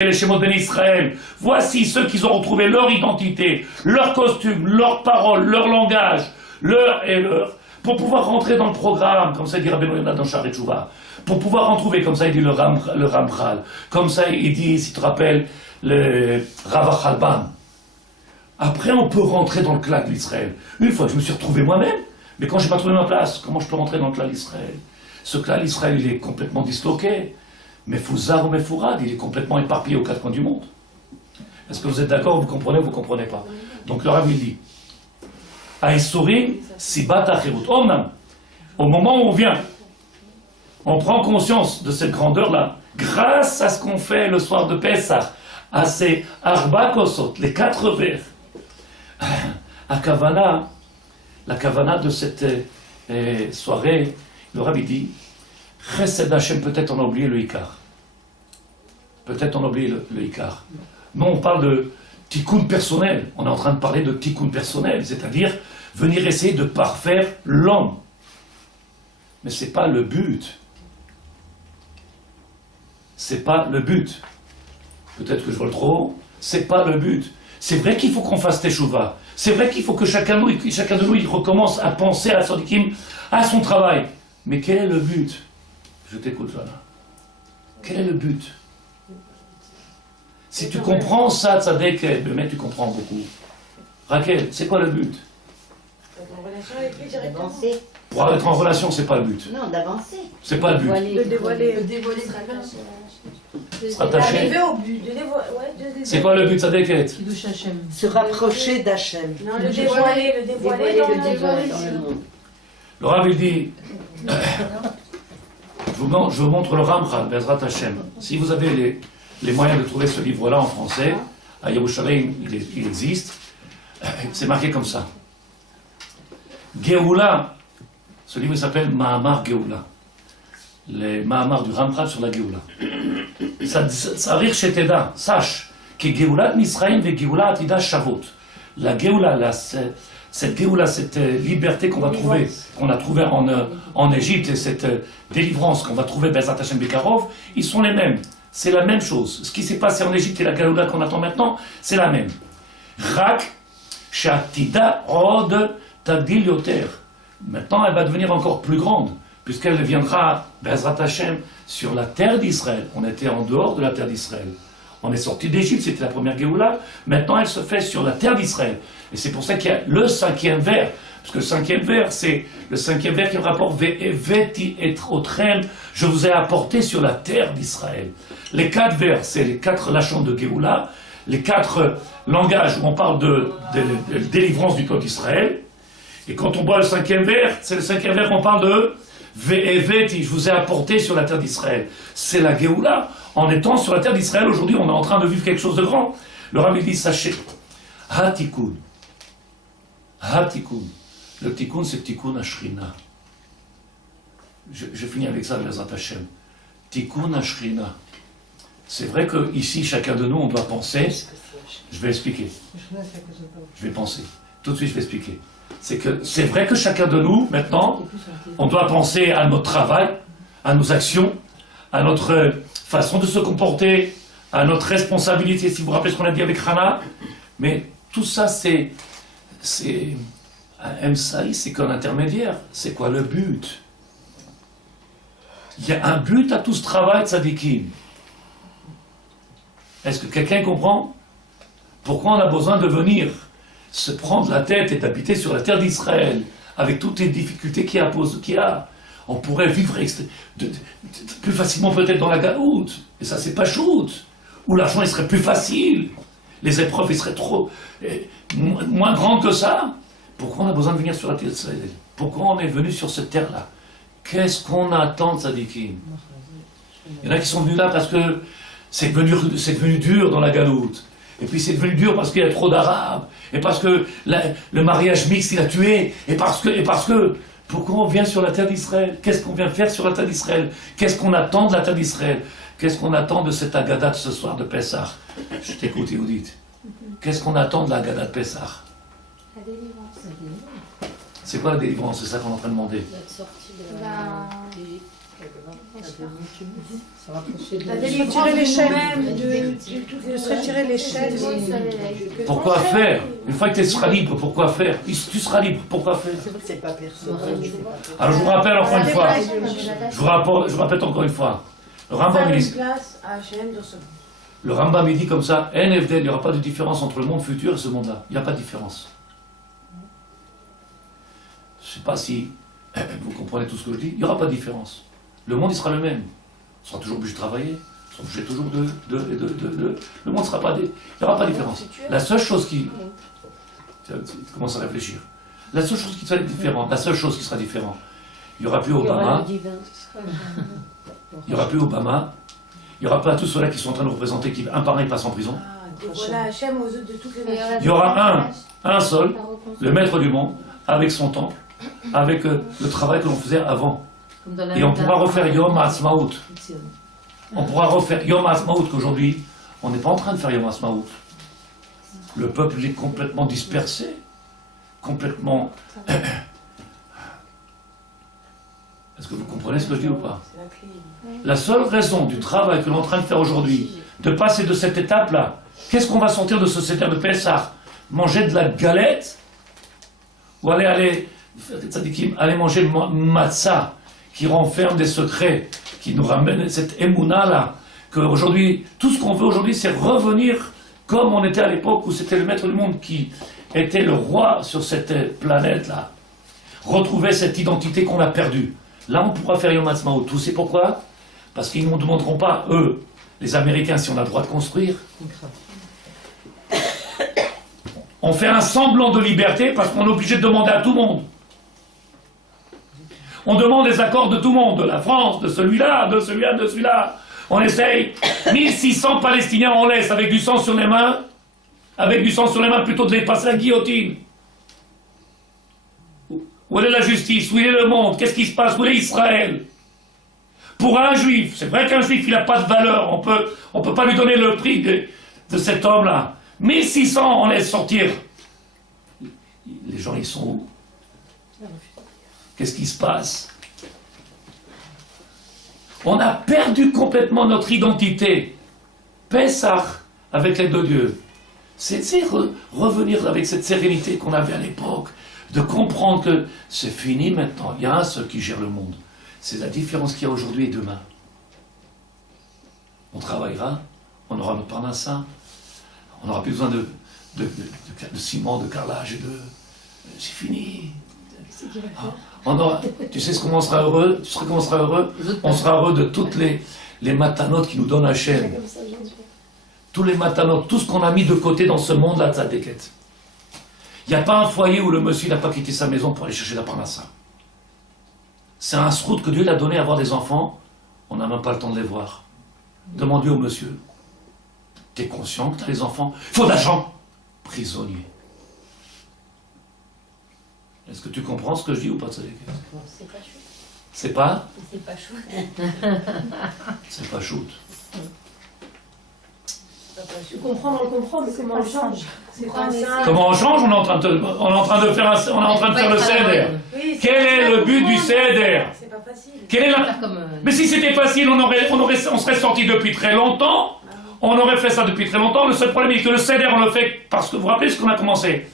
les Shemot Ben Israël, voici ceux qui ont retrouvé leur identité, leur costume, leurs paroles, leur langage, leur et leur, pour pouvoir rentrer dans le programme, comme ça dit Rabbeinu Yonah dans Sha'arei Teshuvah, pour pouvoir en trouver, comme ça il dit le Ramchal, comme ça il dit, si tu te rappelles, le Rav Achalban. Après on peut rentrer dans le clan d'Israël. Une fois que je me suis retrouvé moi-même, mais quand je n'ai pas trouvé ma place, comment je peux rentrer dans le clan d'Israël? Ce clan d'Israël, il est complètement disloqué. Mais Fouzar ou Mefourad, il est complètement éparpillé aux quatre coins du monde. Est-ce que vous êtes d'accord, vous comprenez ou vous ne comprenez pas? Donc le Rav il dit Aïsourim Sibat Achirut. Au moment où on vient, on prend conscience de cette grandeur-là, grâce à ce qu'on fait le soir de Pessah, à ces Arba Kosot, les 4 verres. La Kavana de cette soirée, le Rav dit Chesed Hashem, peut-être on a oublié le Ikar. Peut-être on a oublié le Ikar. Non, on parle de tikkun personnel. On est en train de parler de tikkun personnel, c'est-à-dire venir essayer de parfaire l'homme. Mais ce n'est pas le but. C'est pas le but. Peut-être que je vole trop haut. C'est pas le but. C'est vrai qu'il faut qu'on fasse teshuva. C'est vrai qu'il faut que chacun de nous il recommence à penser à Sadikim, à son travail. Mais quel est le but? Je t'écoute, Johanna. Quel est le but? Si tu comprends ça, Tzadek, mais tu comprends beaucoup. Raquel, c'est quoi le but? D'avancer. Pour être en relation, c'est pas le but. Non, d'avancer. C'est pas le but. Le dévoiler. Se rattacher. Arriver au but. C'est quoi le but, Tzadek? Se rapprocher d'Hachem. Non, le dévoiler Dévoiler dans le monde. Le Rav, il dit, je vous montre le Ramchal, Bezrat Hashem. Si vous avez les moyens de trouver ce livre-là en français, à Yerushalayim, il existe, c'est marqué comme ça. Géoula, ce livre s'appelle Mahamar Géoula. Les Mahamar du Ramchal sur la Géoula. Ça rire chez Teda, sache que Géoula Misraïm et Géoula Atida Shavot. La Géoula, cette Géoula, cette liberté qu'on a trouvée en Égypte, et cette délivrance qu'on va trouver Bezrat Hashem Bekarov, ils sont les mêmes. C'est la même chose. Ce qui s'est passé en Égypte et la Géoula qu'on attend maintenant, c'est la même. Rak Shatida Od Tagdil Yoter. Maintenant, elle va devenir encore plus grande, puisqu'elle viendra Bezrat Hashem sur la terre d'Israël. On était en dehors de la terre d'Israël. On est sorti d'Égypte, c'était la première Géoula. Maintenant, elle se fait sur la terre d'Israël. Et c'est pour ça qu'il y a le 5e vers. Parce que le 5e vers, c'est le 5e vers qui rapporte Ve'eveti et Otrem, je vous ai apporté sur la terre d'Israël. Les 4 vers, c'est les 4 lachons de Géoula, les 4 langages où on parle de délivrance du peuple d'Israël. Et quand on boit le 5e vers, c'est le 5e vers qu'on parle de Ve'eveti, je vous ai apporté sur la terre d'Israël. C'est la Géoula. En étant sur la terre d'Israël, aujourd'hui, on est en train de vivre quelque chose de grand. Le Rabbi dit, sachez, Ha-Tikkun. Ha-Tikkun. Le Tikkun, c'est Tikkun Ashrina. Je finis avec ça, Bezrat Hashem. Tikkun Ashrina. C'est vrai qu'ici, chacun de nous, on doit penser. Je vais expliquer. Je vais penser. Tout de suite, je vais expliquer. C'est vrai que chacun de nous, maintenant, on doit penser à notre travail, à nos actions, à notre façon de se comporter, à notre responsabilité, si vous vous rappelez ce qu'on a dit avec Hana. Mais tout ça, c'est un MSAI, c'est qu'un intermédiaire. C'est quoi le but? Il y a un but à tout ce travail de Tzadikim. Est-ce que quelqu'un comprend pourquoi on a besoin de venir se prendre la tête et d'habiter sur la terre d'Israël avec toutes les difficultés qu'il y a? On pourrait vivre plus facilement peut-être dans la galoute. Et ça, c'est pas shoot. Où l'argent, il serait plus facile. Les épreuves, ils seraient moins grandes que ça. Pourquoi on a besoin de venir sur la terre d'Israël? Pourquoi on est venu sur cette terre-là? Qu'est-ce qu'on attend de Tzadikim? Il y en a qui sont venus là parce que c'est devenu dur dans la galoute. Et puis c'est devenu dur parce qu'il y a trop d'Arabes. Et parce que le mariage mixte, il a tué. Et parce que... Pourquoi on vient sur la terre d'Israël? Qu'est-ce qu'on vient faire sur la terre d'Israël? Qu'est-ce qu'on attend de la terre d'Israël? Qu'est-ce qu'on attend de cette Agadat ce soir de Pessah? Je t'écoute, Yehudit. Qu'est-ce qu'on attend de la Agadat de Pessah? La délivrance. C'est quoi la délivrance? C'est ça qu'on est en train de demander. Notre sortie de La délivrance de nous-mêmes, de se retirer les chaînes. Pourquoi faire? Une fois que tu seras libre, pourquoi faire? Tu seras libre, pourquoi faire? C'est pas personnel. Alors je vous rappelle encore une fois, je vous répète encore une fois, le Rambam il dit, le Rambam il dit comme ça, NFD, il n'y aura pas de différence entre le monde futur et ce monde-là. Il n'y a pas de différence. Je ne sais pas si vous comprenez tout ce que je dis, il n'y aura pas de différence. Le monde il sera le même. On sera toujours obligé de travailler, on sera obligé toujours le monde ne sera pas... Il n'y aura pas de différence. La seule chose qui... Tu commences à réfléchir. La seule chose qui sera différente, il n'y aura plus Obama, il n'y aura plus Obama, il n'y aura pas tous ceux-là qui sont en train de représenter, qui un par un passent en prison. Il y aura un seul, le maître du monde, avec son temple, avec le travail que l'on faisait avant. Et on pourra refaire Yom HaAtzmaut. On pourra refaire Yom HaAtzmaut qu'aujourd'hui, on n'est pas en train de faire Yom HaAtzmaut. Le peuple est complètement dispersé, complètement... Est-ce que vous comprenez ce que je dis ou pas? La seule raison du travail que l'on est en train de faire aujourd'hui, de passer de cette étape-là, qu'est-ce qu'on va sortir de ce Seder de Pessah? Manger de la galette? Ou aller manger le matzah, qui renferme des secrets, qui nous ramène cette émouna-là, qu'aujourd'hui, tout ce qu'on veut aujourd'hui, c'est revenir comme on était à l'époque où c'était le maître du monde qui était le roi sur cette planète-là. Retrouver cette identité qu'on a perdue. Là, on pourra faire Yom HaAtzmaut. Vous savez pourquoi? Parce qu'ils ne nous demanderont pas, eux, les Américains, si on a le droit de construire. On fait un semblant de liberté parce qu'on est obligé de demander à tout le monde. On demande les accords de tout le monde, de la France, de celui-là, de celui-là, de celui-là. On essaye. 1600 Palestiniens, on laisse avec du sang sur les mains. Avec du sang sur les mains, plutôt de les passer à la guillotine. Où est la justice? Où est le monde? Qu'est-ce qui se passe? Où est Israël? Pour un juif, c'est vrai qu'un juif, il n'a pas de valeur. On peut pas lui donner le prix de cet homme-là. 1600, on laisse sortir. Les gens, ils sont où? Qu'est-ce qui se passe? On a perdu complètement notre identité. Pessah, avec l'aide de Dieu. C'est revenir avec cette sérénité qu'on avait à l'époque, de comprendre que c'est fini maintenant. Il y a un seul qui gère le monde. C'est la différence qu'il y a aujourd'hui et demain. On travaillera, on aura notre parnassa, on n'aura plus besoin de ciment, de carrelage et de... C'est fini. Tu sais comment on sera heureux? Tu sais comment on sera heureux? On sera heureux de toutes les matanotes qui nous donnent Hachem. Tous les matanotes, tout ce qu'on a mis de côté dans ce monde-là de tzadéket. Il n'y a pas un foyer où le monsieur n'a pas quitté sa maison pour aller chercher la parnassa. C'est un srout que Dieu l'a donné à avoir des enfants, on n'a même pas le temps de les voir. Demandez au monsieur, t'es conscient que t'as les enfants? Il faut de l'argent. Prisonnier. Est-ce que tu comprends ce que je dis ou pas? C'est pas chou. C'est pas? C'est pas chou. C'est pas shoot. Tu comprends, on le comprend, mais comment on change? Comment on change? On est en train de faire le Seder. Quel est le but du Seder? C'est pas facile. Mais si c'était facile, on serait sorti depuis très longtemps. On aurait fait ça depuis très longtemps. Le seul problème est que le Seder, on le fait parce que vous vous rappelez ce qu'on a commencé.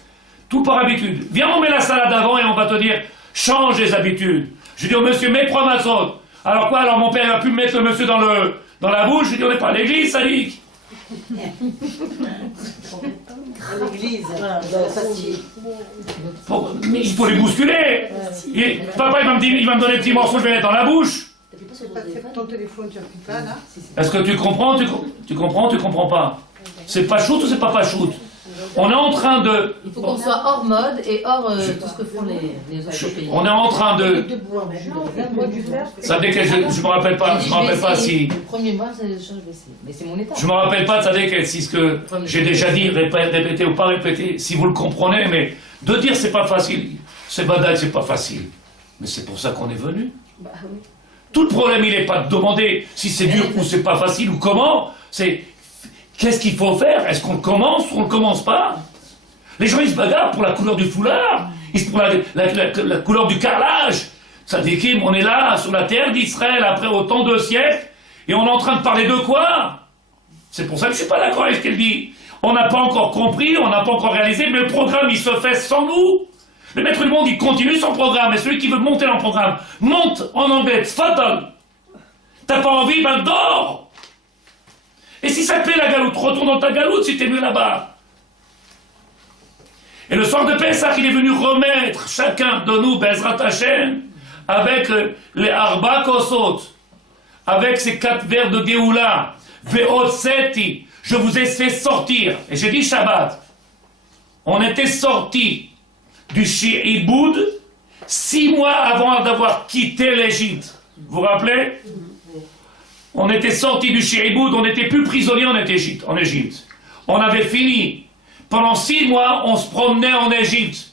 Tout par habitude. Viens, on met la salade avant et on va te dire, change les habitudes. Je dis au monsieur, mets 3 matzot. Alors quoi? Alors mon père a pu mettre le monsieur dans la bouche. Je dis, on n'est pas à l'église, ça dit. À l'église, Mais il faut les bousculer. Papa, il va me donner un petit morceau, je vais mettre dans la bouche. ton téléphone, tu n'appuies pas là? Est-ce que tu comprends? Tu comprends pas? C'est pas shoot ou c'est pas shoot? On est en train de... Il faut qu'on soit hors mode et hors tout ce que font les autres pays. On est en train de... Ça dès je me rappelle pas, si... Le premier mois, je vais essayer. Mais c'est mon état. Je me rappelle pas, Tzadek, si ce que j'ai déjà dit, répété ou pas répété, si vous le comprenez, mais de dire c'est pas facile, c'est badaï, c'est pas facile. Mais c'est pour ça qu'on est venu. Tout le problème, il n'est pas de demander si c'est dur ou c'est pas facile ou comment, c'est... Qu'est-ce qu'il faut faire? Est-ce qu'on le commence ou on ne le commence pas? Les gens, ils se bagarrent pour la couleur du foulard, ils se pour la couleur du carrelage. Tzadikim, on est là, sur la terre d'Israël, après autant de siècles, et on est en train de parler de quoi? C'est pour ça que je ne suis pas d'accord avec ce qu'elle dit. On n'a pas encore compris, on n'a pas encore réalisé, mais le programme, il se fait sans nous. Le maître du monde, il continue son programme, et celui qui veut monter dans le programme, monte en anglais, fatal. T'as pas envie, ben dors. Et si ça te plaît la galoute, retourne dans ta galoute si t'es mieux là-bas. Et le soir de Pessah, il est venu remettre chacun de nous, Bezrat Hashem, avec les Arba Kosot, avec ces 4 verres de Géoula, Ve'otseti, je vous ai fait sortir. Et j'ai dit Shabbat, on était sortis du Shi'iboud 6 mois avant d'avoir quitté l'Égypte. Vous vous rappelez? On était sortis du Shi'iboud, on n'était plus prisonniers en Égypte. On avait fini. Pendant 6 mois, on se promenait en Égypte.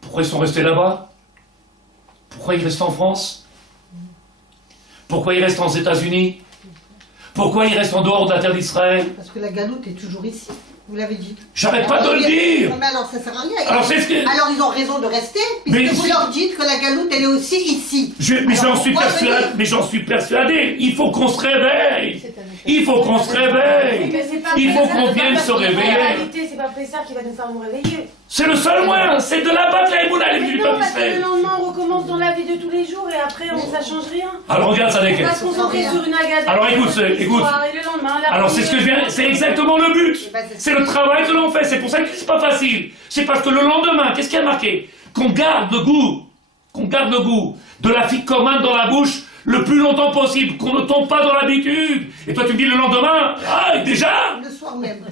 Pourquoi ils sont restés là-bas? Pourquoi ils restent en France? Pourquoi ils restent aux États-Unis? Pourquoi ils restent en dehors de la terre d'Israël? Parce que la galoute est toujours ici, vous l'avez dit. J'arrête pas de le dire. Mais alors ça sert à rien. Alors, c'est ce que... Alors ils ont raison de rester, puisque vous leur dites que la galoute elle est aussi ici. Mais j'en suis persuadé. Il faut qu'on se réveille. Il faut qu'on se réveille. Il faut qu'on vienne se réveiller. C'est pas Pessah qui va nous faire nous réveiller. C'est le seul moyen. C'est de là-bas que la Emouna est venue du peuple Parce que le d'Israël. lendemain on recommence dans la vie de tous les jours et après ça change rien. Alors regarde ça avec On elle. va se concentrer sur une agade. Alors écoute. Et le lendemain, Alors c'est ce que je viens. C'est exactement le but. C'est le travail que l'on fait. C'est pour ça que c'est pas facile. C'est parce que le lendemain, qu'est-ce qu'il y a marqué? Qu'on garde le goût. Qu'on garde le goût de la figue commune dans la bouche le plus longtemps possible, qu'on ne tombe pas dans l'habitude. Et toi tu me dis le lendemain, ah déjà? Le soir même.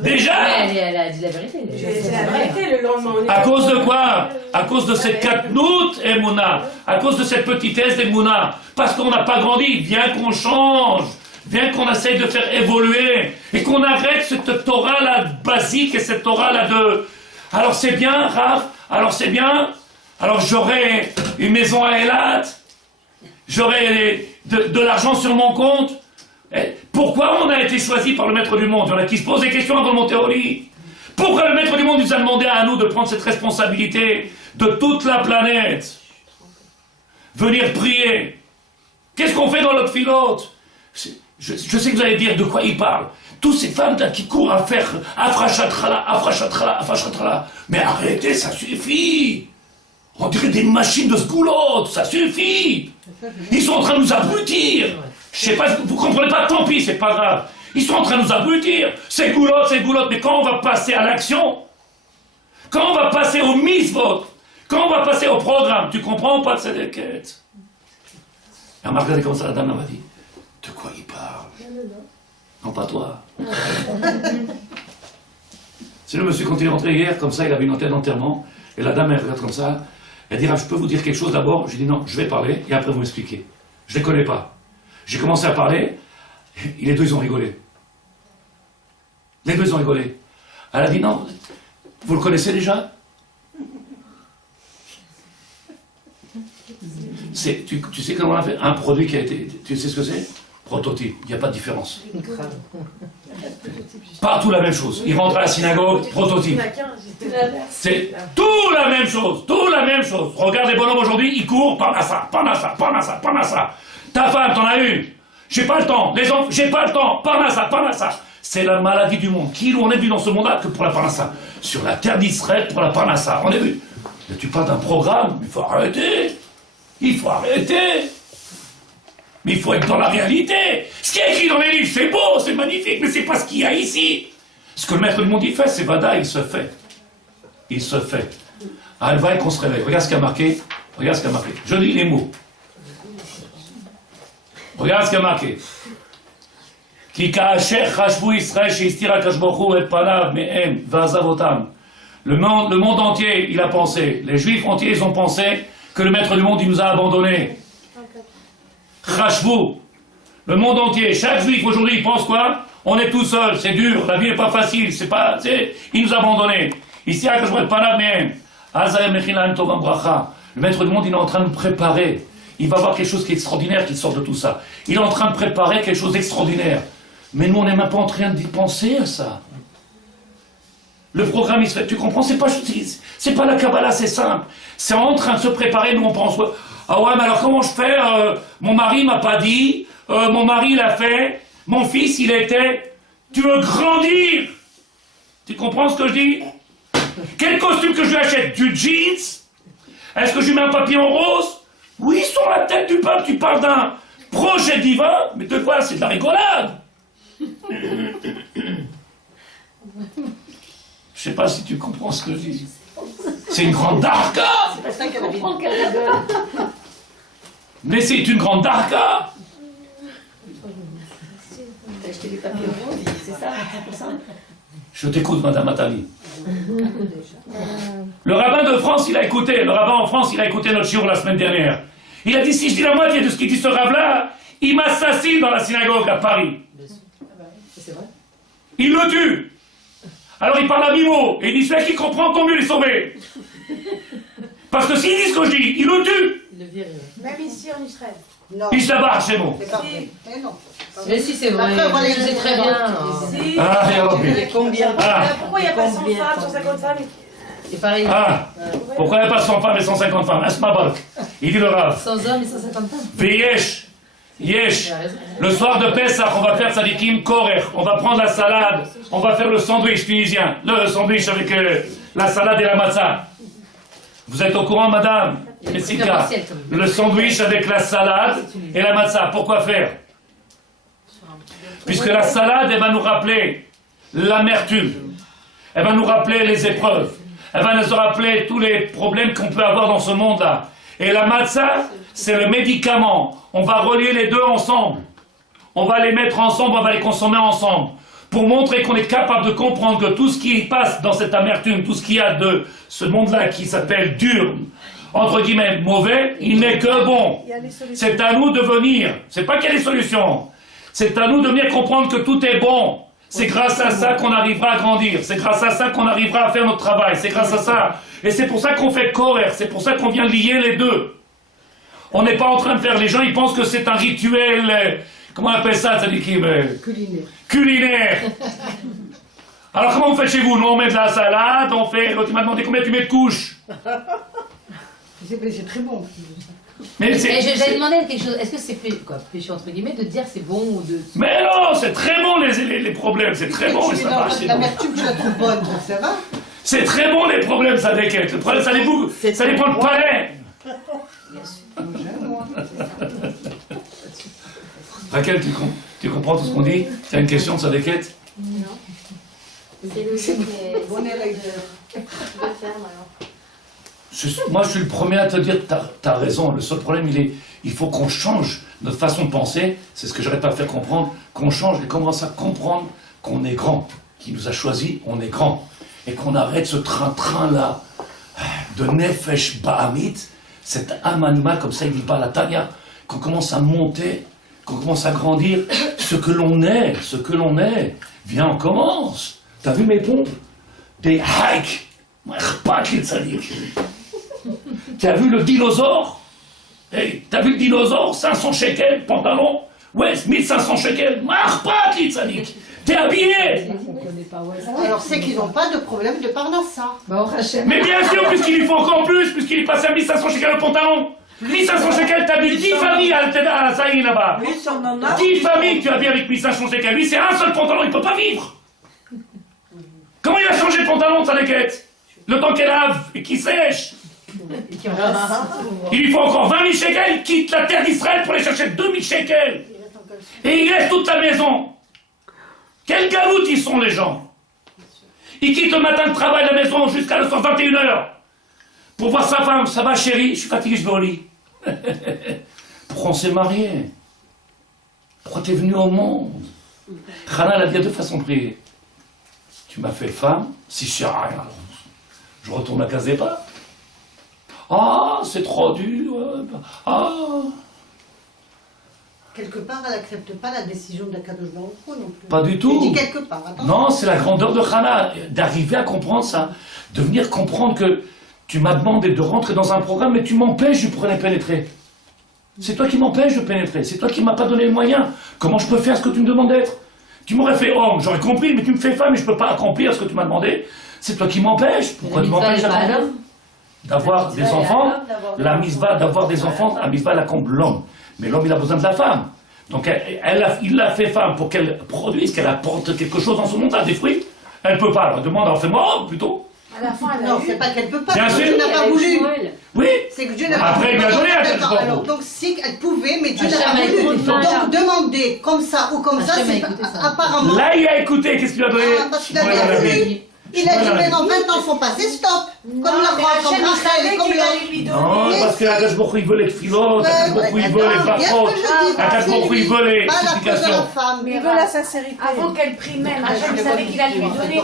Déjà? Elle a dit la vérité. C'est la vérité, le lendemain. À cause de quoi? À cause de cette katnout Emouna, à cause de cette petitesse d'Emouna, parce qu'on n'a pas grandi. Viens qu'on change, viens qu'on essaye de faire évoluer, et qu'on arrête cette Torah-là basique et cette Torah-là de... Alors c'est bien, Rav, alors c'est bien, alors j'aurai une maison à Eilat, j'aurai de l'argent sur mon compte. Pourquoi on a été choisi par le maître du monde? Il y en a qui se posent des questions avant de monter au lit. Pourquoi le maître du monde nous a demandé à nous de prendre cette responsabilité de toute la planète? Venir prier. Qu'est-ce qu'on fait dans notre filote? Je sais que vous allez dire de quoi il parle. Toutes ces femmes là qui courent à faire Afrachatrala, Afrachatrala, Afrachatrala. Mais arrêtez, ça suffit. On dirait des machines de scoulotte, ça suffit. Ils sont en train de nous abrutir. Je sais pas, vous comprenez pas, tant pis, c'est pas grave. Ils sont en train de nous abrutir. C'est goulotte, mais quand on va passer à l'action, quand on va passer au misvot, quand on va passer au programme, tu comprends pas de cette quête? Et on m'a regardé comme ça, la dame m'a dit, de quoi il parle? Non, pas toi. C'est le monsieur quand il est rentré hier, comme ça, il avait une antenne d'enterrement, et la dame elle regarde comme ça, elle dit, ah, je peux vous dire quelque chose d'abord? J'ai dit non, je vais parler, et après vous m'expliquez. Je les connais pas. J'ai commencé à parler, et les deux ils ont rigolé. Les deux ils ont rigolé. Elle a dit non, vous le connaissez déjà? Tu sais comment on a fait? Un produit qui a été, tu sais ce que c'est? Prototype, il n'y a pas de différence. Partout la même chose. Ils rentrent à la synagogue, prototype. C'est tout la même chose, tout la même chose. Regarde les bonhommes aujourd'hui, ils courent, panassa. Ta femme, t'en as une. J'ai pas le temps. Les enfants, j'ai pas le temps. Panassa. C'est la maladie du monde. Qui on est vu dans ce monde-là que pour la panassa? Sur la terre d'Israël, pour la panassa. On est vu. Mais tu parles d'un programme, il faut arrêter. Il faut arrêter. Mais il faut être dans la réalité. Ce qui est écrit dans les livres, c'est beau, c'est magnifique, mais c'est pas ce qu'il y a ici. Ce que le maître du monde il fait, c'est Vada, il se fait. Il se fait. Alvaï qu'on se réveille. Regarde ce qu'il y a marqué. Regarde ce qu'il y a marqué. Je lis les mots. Regarde ce qu'il y a marqué. Ki ka'asher chashvu Israël she'istira Akadosh Baruch Hu et panav me'em va'azav otam. Le monde entier, il a pensé. Les Juifs entiers, ils ont pensé que le maître du monde, il nous a abandonnés. Chashvu. Le monde entier, chaque Juif aujourd'hui, il pense quoi? On est tout seul, c'est dur, la vie n'est pas facile, c'est pas, il nous a abandonnés. Ici, Akadosh Baruch Hu et panav me'em. Azayam mechilan tovam bracha. Le maître du monde, il est en train de préparer. Il va avoir quelque chose qui est extraordinaire qui sort de tout ça. Il est en train de préparer quelque chose d'extraordinaire. Mais nous, on n'est même pas en train d'y penser à ça. Le programme, il se fait. Tu comprends? C'est pas la Kabbalah, c'est simple. C'est en train de se préparer, nous on pense, ah ouais, mais alors comment je fais? Mon mari m'a pas dit, mon mari l'a fait, mon fils il était... Tu veux grandir? Tu comprends ce que je dis? Quel costume que je lui achète? Du jeans? Est-ce que je lui mets un papillon rose? Oui, sur la tête du peuple, tu parles d'un projet divin, mais de quoi? C'est de la rigolade. Je sais pas si tu comprends ce que je dis. C'est une grande darka. C'est pas ça qu'elle comprend qu'elle rigole. Mais c'est une grande darka. T'as acheté des papiers roses, c'est ça, c'est pour ça. Je t'écoute, Madame Attali. Le rabbin de France, il a écouté. Le rabbin en France, il a écouté notre shiur la semaine dernière. Il a dit, si je dis la moitié de ce qu'il dit ce rave-là, il m'assassine dans la synagogue à Paris. C'est vrai. Il le tue. Alors il parle à mi-mot. Et il dit, celui qui comprend, tant mieux les sauver. Parce que s'il dit ce que je dis, il le tue. Il le vire. Même ici en Israël. Non, Il se la barre chez moi. c'est pas vrai. Mais non. Mais si, c'est vrai. Après, on va les C'est très bien. Si. Ah, et alors, puis- Combien Ah. Pourquoi il n'y a pas 100 femmes, 150 femmes? C'est pareil. Ah, pourquoi il n'y a pas 100 femmes et 150 femmes? Asma. Il dit le Rav. 100 hommes et 150 femmes. Veyesh. Yesh. Il a raison. Le soir de Pessah, on va faire Sadikim Korer. On va prendre la salade. On va faire le sandwich tunisien. Le sandwich avec la salade et la matzah. Vous êtes au courant, madame? Il y a des Messika. préférentiels, quand même. Le sandwich avec la salade et la matzah. Pourquoi faire? Puisque la salade, elle va nous rappeler l'amertume. Elle va nous rappeler les épreuves. Elle va nous rappeler tous les problèmes qu'on peut avoir dans ce monde-là. Et la matzah, c'est le médicament. On va relier les deux ensemble. On va les mettre ensemble, on va les consommer ensemble. Pour montrer qu'on est capable de comprendre que tout ce qui passe dans cette amertume, tout ce qu'il y a de ce monde-là qui s'appelle dur, entre guillemets mauvais, il n'est que bon. Il y a les solutions. C'est à nous de venir. C'est pas qu'il y a des solutions. C'est à nous de venir comprendre que tout est bon. C'est grâce à ça qu'on arrivera à grandir. C'est grâce à ça qu'on arrivera à faire notre travail. C'est grâce à ça. Et c'est pour ça qu'on fait Korer. C'est pour ça qu'on vient lier les deux. On n'est pas en train de faire... Les gens, ils pensent que c'est un rituel... comment on appelle ça, Tzadikim? Culinaire. Culinaire. Alors comment vous faites chez vous? Nous, on met de la salade, on fait... L'autre, il m'a demandé combien tu mets de couches. C'est très bon. Mais Et c'est... j'allais demander quelque chose. Est-ce que c'est péché entre guillemets de dire c'est bon ou de. Mais non, c'est très bon les problèmes, c'est très bon, et ça va, c'est bon. L'amertume, tu la trouves bonne, ça va? C'est très bon les problèmes, ça déquête. Le problème, ça dépend le palais. Raquel, tu comprends tout ce qu'on dit? Tu as une question de ça déquête? C'est logique, mais Bonne élève. je peux le faire alors. Moi, je suis le premier à te dire que t'as raison. Le seul problème, il faut qu'on change notre façon de penser. C'est ce que j'arrête pas de faire comprendre. Qu'on change et commence à comprendre qu'on est grand. Qui nous a choisi, on est grand. Et qu'on arrête ce train-train-là de Nefesh Bahamit, cette âme animale, comme ça il dit pas la Tanya, qu'on commence à monter, qu'on commence à grandir. Ce que l'on est, viens, on commence. T'as vu mes pompes? Des hikes. Pas qu'il sadique. Tu as vu le dinosaure? Hey, t'as vu le dinosaure? 500 shekels, pantalon? Ouais, 1500 shekels. Marre pas qu'il sadique. T'es habillé. Alors c'est qu'ils n'ont pas de problème de parnassa. Bah, on rachète. Mais bien sûr, puisqu'il lui faut encore plus, puisqu'il est passé à 1500 shekels le pantalon. 1500 shekels, t'habilles 10 familles à Saïd là-bas. Plus on en a. 10 familles, tu habilles avec 1500 shekels. Lui, c'est un seul pantalon, il peut pas vivre. Comment il a changé de pantalon de sa déquette? Le temps qu'elle lave et qu'il sèche. Et qui en reste. Il lui faut encore 20 000 shekels, il quitte la terre d'Israël pour aller chercher 2 000 shekels. Et il laisse toute la maison. Quelle galoute ils sont les gens. Il quitte le matin de travail à la maison jusqu'à le soir 21h. Pour voir sa femme, ça va chérie, je suis fatigué, je vais au lit. Pourquoi on s'est marié? Pourquoi t'es venu au monde? Hana, elle a bien deux façons de prier. Tu m'as fait femme, si je sais rien, je retourne à case départ. Ah, c'est trop dur. Ah. Quelque part, elle n'accepte pas la décision d'Akadosh Baruch Hu non plus. Pas du tout. Elle dit quelque part, attention. Non, c'est la grandeur de Hana, d'arriver à comprendre ça, de venir comprendre que tu m'as demandé de rentrer dans un programme, mais tu m'empêches de pénétrer. C'est toi qui m'empêches de pénétrer, c'est toi qui ne m'as pas donné le moyen. Comment je peux faire ce que tu me demandes d'être? Tu m'aurais fait homme, j'aurais compris, mais tu me fais femme et je ne peux pas accomplir ce que tu m'as demandé. C'est toi qui m'empêches. Pourquoi tu m'empêches d'avoir des enfants? La misva, d'avoir des enfants, la misva, elle comble l'homme. Mais l'homme, il a besoin de la femme. Donc il l'a fait femme pour qu'elle produise, qu'elle apporte quelque chose dans ce monde, des fruits. Elle ne peut pas, alors demande, alors fais-moi homme plutôt. À la fin, elle a Non, eu. c'est pas qu'elle peut pas, Bien c'est que sûr. Dieu n'a pas voulu. Oui. C'est que Dieu n'a pas Après, il voulu. lui a donné un D'accord, tête alors, donc si elle pouvait, mais Dieu n'a pas Hachem a voulu. écouté ça. Donc demander comme ça ou comme ça, Hachem a c'est écouté ça. apparemment. Là, il a écouté, qu'est-ce qu'il lui a donné? Ah, parce qu'il a bien voulu. Il a dit maintenant 20 ans sont passés, stop. Comme la croix, comme Rachel et comme l'autre. Non, parce que Akash Baruch Hu, il veut les tfilotes, Akash Baruch Hu, il veut les brachot, Akash Baruch Hu, il veut les Pas la cause de la supplications. femme. Il veut la sincérité. Avant qu'elle prie même, Hachem savait qu'il allait lui donner.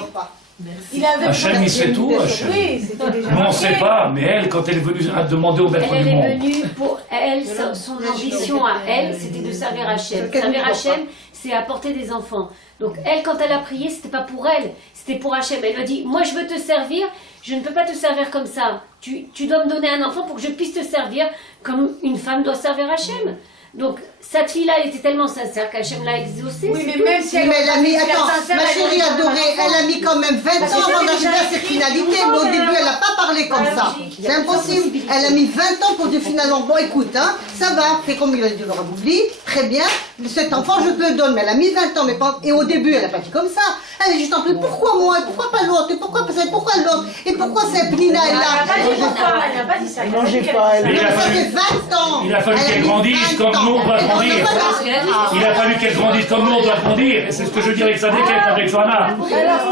Il avait Hachem, il sait tout, Hachem. Oui, c'était déjà Nous, on ne marqué. sait pas, mais elle, quand elle est venue à demander au maître Elle du est monde, venue pour elle, son ambition à elle, c'était de servir Hachem. Servir Hachem, c'est apporter des enfants. Donc elle, quand elle a prié, c'était pas pour elle, c'était pour Hachem. Elle lui a dit, moi je veux te servir, je ne peux pas te servir comme ça. Tu dois me donner un enfant pour que je puisse te servir comme une femme doit servir Hachem. Donc cette fille-là, elle était tellement sincère qu'Hachem l'a exaucée. Oui, c'est mais tout. même si Oui, elle mais elle a mis, attends, sincère, ma elle chérie aurait adorée, pas elle a mis quand même 20 Parce ans que avant c'était d'arriver déjà à cette écrit finalité, longtemps, mais au mais début alors- elle n'a pas parlé comme Pas ça. logique. C'est impossible. Elle a mis 20 ans pour dire finalement, bon écoute, hein, ça va, fais comme il a dit le Rabouli, très bien, cet enfant je te le donne, mais elle a mis 20 ans, mais pas... et au début elle n'a pas dit comme ça. Elle est juste en train de pourquoi moi, et pourquoi pas l'autre, et pourquoi l'autre, et pourquoi cette Nina est Elle n'a là. pas dit pourquoi, elle n'a pas dit ça. Mangez pas, elle. Mais il a Ça fallu- fait 20 ans. il a fallu Elle qu'elle mis grandisse 20 comme ans. nous, on doit Et grandir. on peut Parce qu'elle a dit. Il a fallu qu'elle grandisse comme nous, on doit grandir. Et c'est ce que je dis avec Sadek et avec Johanna.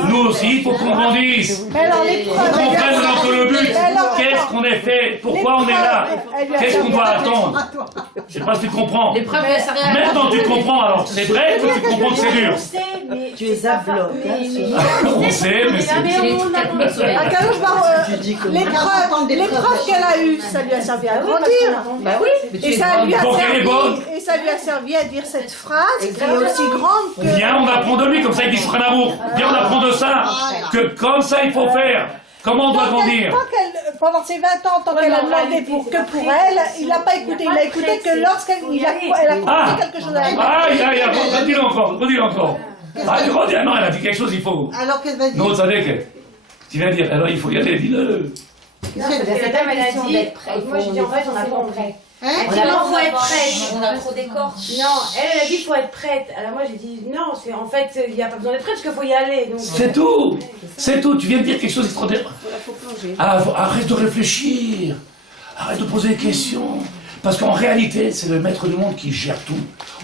Nous aussi, il faut qu'on grandisse. Mais alors, les Qu'on preuves. comprenne un peu le but. Mais alors, Qu'est-ce qu'on est fait? Pourquoi on est là? Qu'est-ce qu'on doit attendre? Je sais pas si tu comprends. L'épreuve, elle sert à rien. Maintenant tu comprends, alors c'est vrai que tu comprends que c'est dur. Tu es à bloc. On sait, mais c'est... C'est les 4 minutes soleil. À Kadosh Baruch, l'épreuve qu'elle a eue, ça lui a servi à grandir. Bah oui, mais tu Et es ça lui a Donc elle est bonne. servi, et ça lui a servi à dire cette phrase qui est aussi grande que. Viens, on apprend de lui, comme ça il dit Shulchan Aruch. Viens, on apprend de ça. Que comme ça il faut faire. Comment on doit grandir? Pendant ses 20 ans, tant qu'elle a demandé que pour elle, il n'a pas écouté. Il n'a écouté que lorsqu'elle a compris quelque chose à elle. Aïe, aïe, aïe, redis-le encore, redis-le encore. Ah, non, elle a dit quelque chose, il faut... Alors qu'elle va dire. Non, Sadek, tu viens dire, alors il faut y aller, dis-le. Cette dame, elle a dit, moi je dis en fait, on n'a pas prêt. Hein? Elle dit non, faut être prête. On a trop d'écorce. Non, elle a dit faut être prête. Alors moi j'ai dit non, c'est en fait il n'y a pas besoin d'être prête parce qu'il faut y aller. Donc, C'est tout. C'est tout. Tu viens de dire quelque chose d'extraordinaire. Ah, arrête de réfléchir. Arrête de poser des questions. Parce qu'en réalité, c'est le maître du monde qui gère tout.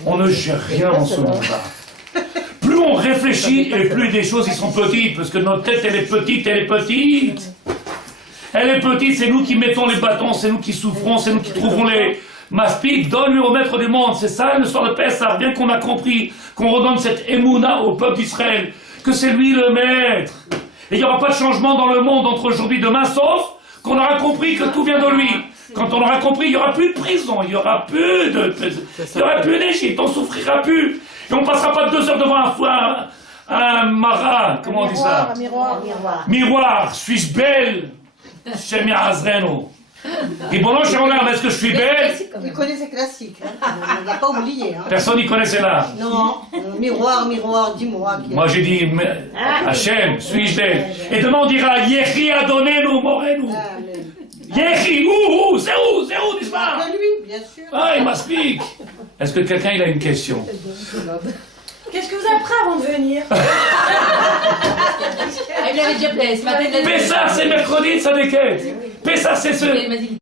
On ne gère rien dans ce monde-là. Plus on réfléchit et plus des choses ils sont petites. Parce que notre tête, elle est petite, elle est petite. Elle est petite, c'est nous qui mettons les bâtons, c'est nous qui souffrons, c'est nous qui trouvons les maspiques. Donne-lui au maître du monde. C'est ça l'histoire de Pessah. Bien qu'on a compris, qu'on redonne cette émouna au peuple d'Israël, que c'est lui le maître. Et il n'y aura pas de changement dans le monde entre aujourd'hui et demain, sauf qu'on aura compris que tout vient de lui. Quand on aura compris, il n'y aura plus de prison, il n'y aura plus d'Égypte, on ne souffrira plus. Et on ne passera pas 2 heures devant un marat, comment on dit ça? Un miroir. Miroir, suis-je belle? Shem Yazreno. Et bon, non, cher Olam, est-ce que je suis belle? Il connaît ses classiques. Hein. Il n'a pas oublié. Hein. Personne n'y connaissait là. Non. Miroir, miroir, dis-moi. Moi j'ai dit, Hachem, suis-je belle? Et demain on dira, Yehi Adonenu Morenu. Yehi, c'est où, dis-moi? De lui, bien sûr. Ah, il m'explique. Est-ce que quelqu'un il a une question? qu'est-ce que vous avez pris avant de venir? Elle lui avait déjà plaît. Ce matin, elle a dit. Pessah, c'est mercredi, ça déquête. Pessah, c'est ce... Elle m'a dit.